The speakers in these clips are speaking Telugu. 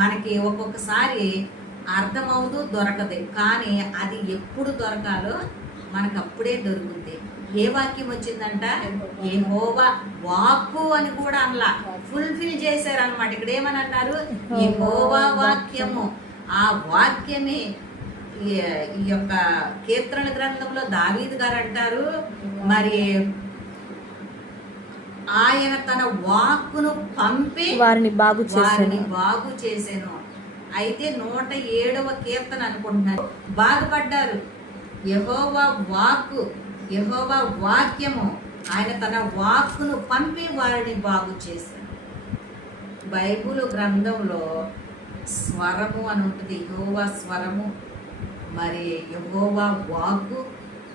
మనకి ఒక్కొక్కసారి అర్థమవుతూ దొరకదు, కానీ అది ఎప్పుడు దొరకాలో మనకు అప్పుడే దొరుకుతుంది. ఏ వాక్యం వచ్చిందంట? యెహోవా వాక్కు అని కూడా అనలా, ఫుల్ఫిల్ చేశారు అనమాట. ఇక్కడ ఏమని అన్నారు? యెహోవా వాక్యము. ఆ వాక్యమే ఈ యొక్క కీర్తన గ్రంథంలో దావీదు గారు అంటారు, మరి ఆయన తన వాక్కును పంపి వారిని బాగు చేశాను. అయితే 107వ కీర్తన అనుకుంటున్నారు, బాగుపడ్డారు. యెహోవా వాక్కు, యెహోవా వాక్యము, ఆయన తన వాక్కును పంపి వారిని బాగు చేశాడు. బైబిల్ గ్రంథంలో స్వరము అని ఉంటుంది, యెహోవా స్వరము, మరి యెహోవా వాక్కు,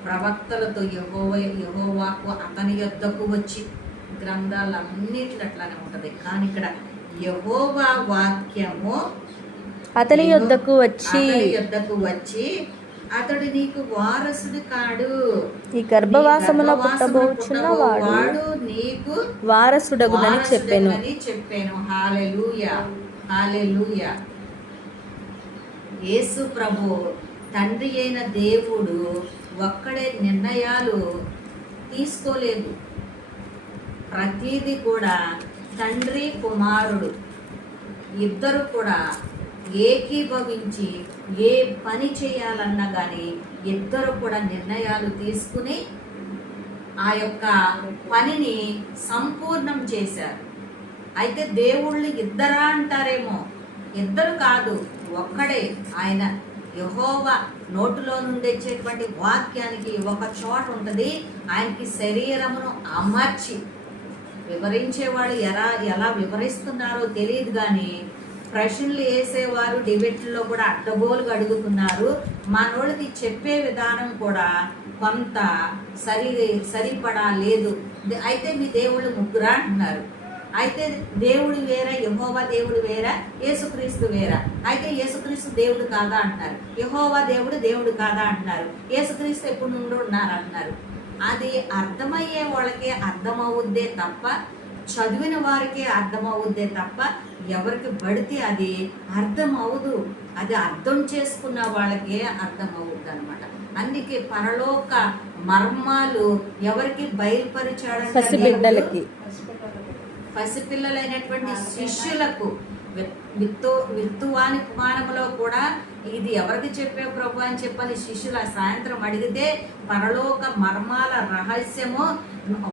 ప్రవక్తలతో యెహోవాకు అతని యొద్దకు వచ్చి, గ్రంథాలన్నిటిలో అట్లానే ఉంటుంది. కానీ ఇక్కడ యెహోవా వాక్యము అతని యొద్దకు వచ్చి అతడు నీకు వారసుడు కాడు, ఈ గర్భవాసములో పుట్టబోచున్న వాడు నీకు వారసుడగునని చెప్పాను. హల్లెలూయా, హల్లెలూయా. యేసు ప్రభు తండ్రి అయిన దేవుడు ఒక్కడే నిర్ణయాలు తీసుకోలేదు. ప్రతిదీ కూడా తండ్రి కుమారుడు ఇద్దరు కూడా ఏకీభవించి ఏ పని చేయాలన్నా కానీ ఇద్దరు కూడా నిర్ణయాలు తీసుకుని ఆ యొక్క పనిని సంపూర్ణం చేశారు. అయితే దేవుళ్ళు ఇద్దరా అంటారేమో, ఇద్దరు కాదు, ఒక్కడే. ఆయన యెహోవా నోటిలో నుండి వచ్చేటువంటి వాక్యానికి ఒక చోట ఉంటుంది, ఆయనకి శరీరమును అమర్చి వివరించేవాడు ఎలా వివరిస్తున్నారో తెలియదు, కానీ ప్రశ్నలు వేసేవారు డిబేట్లో కూడా అడ్డగోలుగా అడుగుతున్నారు. మనోళ్ళకి చెప్పే విధానం కూడా కొంత సరిపడా లేదు. అయితే మీ దేవుళ్ళు ముగ్గురా అంటున్నారు. అయితే దేవుడు వేరా, యెహోవా దేవుడు వేరా, యేసుక్రీస్తు వేరా? అయితే యేసుక్రీస్తు దేవుడు కాదా అంటున్నారు, యెహోవా దేవుడు కాదా అంటున్నారు, యేసుక్రీస్తు ఎప్పుడు నుండి ఉన్నారు అంటున్నారు. అది అర్థమయ్యే వాళ్ళకే అర్థమవుద్దే తప్ప, చదివిన వారికే అర్థమవుద్దే తప్ప, ఎవరికి పడితే అది అర్థం అవ్వదు. అది అర్థం చేసుకున్న వాళ్ళకే అర్థం అవుద్ది అనమాట. అందుకే పరలోక మర్మాలు ఎవరికి బయలుపరిచాడంటే పసిపిల్లలైనటువంటి శిష్యులకు. విత్తువాని పురాణంలో కూడా ఇది ఎవరికి చెప్పే ప్రభు అని చెప్పని శిష్యుల సాయంత్రం అడిగితే పరలోక మర్మాల రహస్యము